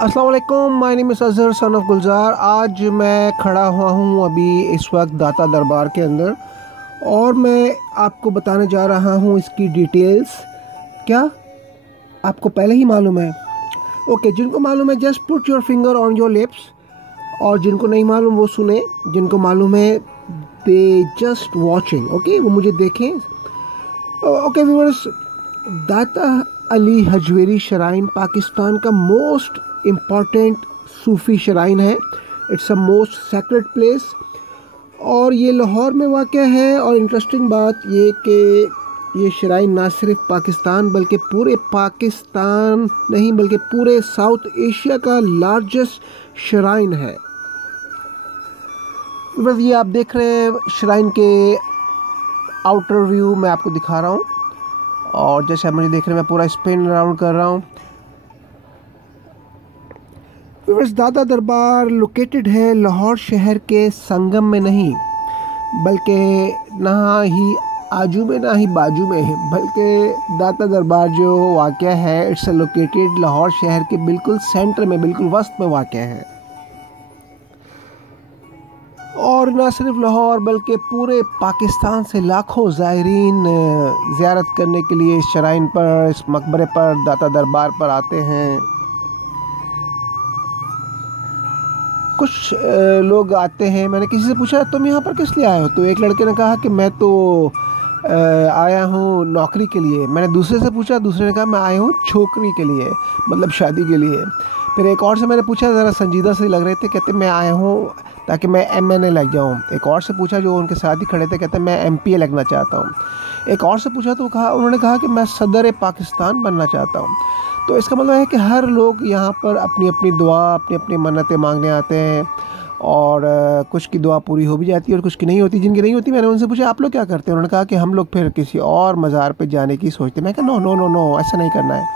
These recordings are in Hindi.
अस्सलाम वालेकुम, my name is Azhar son of Gulzar. आज मैं खड़ा हुआ हूँ अभी इस वक्त दाता दरबार के अंदर और मैं आपको बताने जा रहा हूँ इसकी डिटेल्स। क्या आपको पहले ही मालूम है? ओके, जिनको मालूम है just put your finger on your lips, और जिनको नहीं मालूम वो सुने, जिनको मालूम है दे जस्ट वॉचिंग। ओके, वो मुझे देखें। ओके व्यूअर्स, दाता अली हजवेरी शराइन पाकिस्तान का मोस्ट इम्पॉर्टेंट सूफ़ी शराइन है। It's a most sacred place और ये लाहौर में वाक़या है। और इंटरेस्टिंग बात ये कि ये शराइन ना सिर्फ पाकिस्तान बल्कि पूरे पाकिस्तान नहीं बल्कि पूरे साउथ एशिया का लार्जेस्ट शराइन है। बस ये आप देख रहे हैं शराइन के आउटर व्यू मैं आपको दिखा रहा हूँ, और जैसे आप मुझे देख रहे हैं मैं पूरा स्पिन राउंड कर रहा हूँ। दाता दरबार लोकेटेड है लाहौर शहर के संगम में नहीं बल्कि ना ही आजू में ना ही बाजू में है, बल्कि दाता दरबार जो वाक़या है इट्स लोकेटेड लाहौर शहर के बिल्कुल सेंटर में, बिल्कुल वस्त में वाक़या है। और ना सिर्फ लाहौर बल्कि पूरे पाकिस्तान से लाखों ज़ायरीन ज़ियारत करने के लिए इस शराइन पर, इस मकबरे पर, दाता दरबार पर आते हैं। कुछ लोग आते हैं, मैंने किसी से पूछा तुम यहाँ पर किस लिए आए हो, तो एक लड़के ने कहा कि मैं तो आया हूँ नौकरी के लिए। मैंने दूसरे से पूछा, दूसरे ने कहा मैं आया हूँ छोकरी के लिए, मतलब शादी के लिए। फिर एक और से मैंने पूछा, ज़रा संजीदा से लग रहे थे, कहते मैं आया हूँ ताकि मैं MNA लग जाऊँ। एक और से पूछा जो उनके साथ ही खड़े थे, कहते मैं MPA लगना चाहता हूँ। एक और से पूछा तो उन्होंने कहा कि मैं सदर पाकिस्तान बनना चाहता हूँ। तो इसका मतलब है कि हर लोग यहाँ पर अपनी अपनी दुआ, अपनी अपनी मन्नतें मांगने आते हैं, और कुछ की दुआ पूरी हो भी जाती है और कुछ की नहीं होती। जिनकी नहीं होती मैंने उनसे पूछा आप लोग क्या करते हैं, उन्होंने कहा कि हम लोग फिर किसी और मज़ार पे जाने की सोचते हैं। मैं कहा नो नो नो नो, ऐसा नहीं करना है।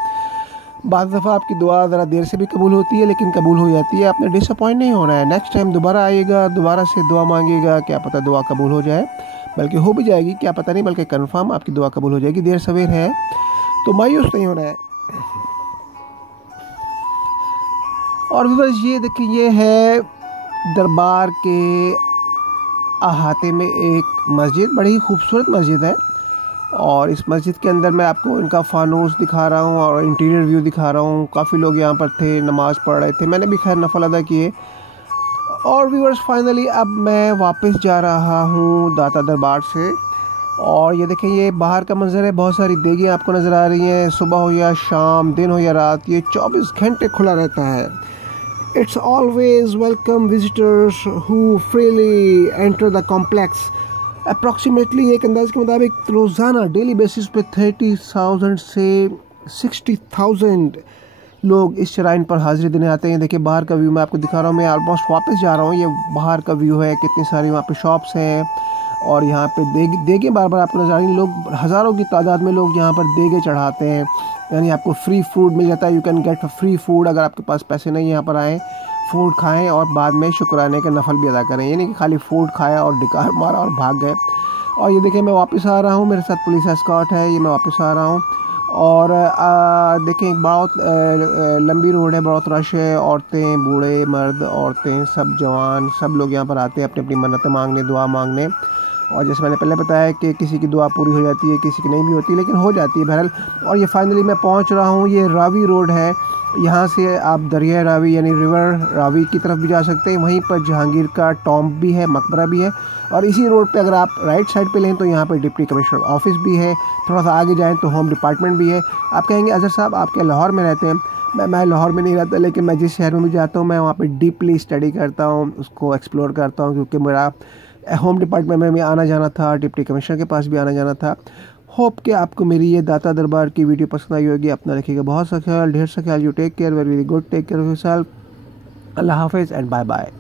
बाज़ दफ़ा आपकी दुआ ज़रा देर से भी कबूल होती है लेकिन कबूल हो जाती है। आपने डिसअपॉइंट नहीं होना है। नेक्स्ट टाइम दोबारा आइएगा, दोबारा से दुआ मांगिएगा, क्या पता दुआ कबूल हो जाए, बल्कि हो भी जाएगी, क्या पता नहीं, बल्कि कन्फर्म आपकी दुआ कबूल हो जाएगी। देर सवेर है तो मायूस नहीं होना है। और बस ये देखिए, ये है दरबार के अहाते में एक मस्जिद, बड़ी ही खूबसूरत मस्जिद है। और इस मस्जिद के अंदर मैं आपको इनका फानूस दिखा रहा हूँ और इंटीरियर व्यू दिखा रहा हूँ। काफ़ी लोग यहाँ पर थे, नमाज़ पढ़ रहे थे, मैंने भी खैर नफल अदा किए। और व्यूअर्स फाइनली अब मैं वापस जा रहा हूँ दाता दरबार से। और ये देखें, ये बाहर का मंजर है, बहुत सारी देगें आपको नज़र आ रही हैं। सुबह हो या शाम, दिन हो या रात, ये 24 घंटे खुला रहता है। It's always welcome visitors who freely enter the complex. Approximately एक अंदाज़ के मुताबिक रोज़ाना डेली बेसिस पे 30,000 से 60,000 लोग इस शराइन पर हाज़िरी देने आते हैं। देखिए बाहर का व्यू मैं आपको दिखा रहा हूँ। मैं ऑलमोस्ट वापस जा रहा हूँ। ये बाहर का व्यू है, कितनी सारी वहाँ पे शॉप्स हैं और यहाँ पे देगे बार बार आपको नजर आ रही हैं। लोग हज़ारों की तादाद में लोग यहाँ पर देगे चढ़ाते हैं, यानी आपको फ्री फूड मिल जाता है। You can get free food. अगर आपके पास पैसे नहीं, यहाँ पर आएँ, फूड खाएं और बाद में शुक्राने का नफल भी अदा करें। यानी कि खाली फूड खाया और डिकार मारा और भाग गए। और ये देखिए मैं वापस आ रहा हूँ, मेरे साथ पुलिस एस्कॉर्ट है, ये मैं वापस आ रहा हूँ। और देखें बहुत लंबी रोड है, बहुत रश है। औरतें, बूढ़े, मर्द, औरतें, सब जवान, सब लोग यहाँ पर आते हैं अपनी अपनी मन्नतें मांगने, दुआ मांगने। और जैसे मैंने पहले बताया कि किसी की दुआ पूरी हो जाती है, किसी की नहीं भी होती, लेकिन हो जाती है बहरहाल। और ये फाइनली मैं पहुँच रहा हूँ। ये रावी रोड है, यहाँ से आप दरिया रावी यानी रिवर रावी की तरफ भी जा सकते हैं। वहीं पर जहांगीर का टॉम्ब भी है, मकबरा भी है। और इसी रोड पे अगर आप राइट साइड पे लें तो यहाँ पर डिप्टी कमिश्नर ऑफिस भी है। थोड़ा सा आगे जाएं तो होम डिपार्टमेंट भी है। आप कहेंगे अज़हर साहब आप क्या लाहौर में रहते हैं? मैं लाहौर में नहीं रहता, लेकिन मैं जिस शहर में भी जाता हूँ मैं वहाँ पर डीपली स्टडी करता हूँ, उसको एक्सप्लोर करता हूँ, क्योंकि मेरा होम डिपार्टमेंट में भी आना जाना था, डिप्टी कमिश्नर के पास भी आना जाना था। होप कि आपको मेरी ये दाता दरबार की वीडियो पसंद आई होगी। अपना रखिएगा बहुत सा ख्याल, ढेर सा ख्याल। You take care, very good, take care of yourself. अल्लाह हाफिज़ एंड बाय बाय।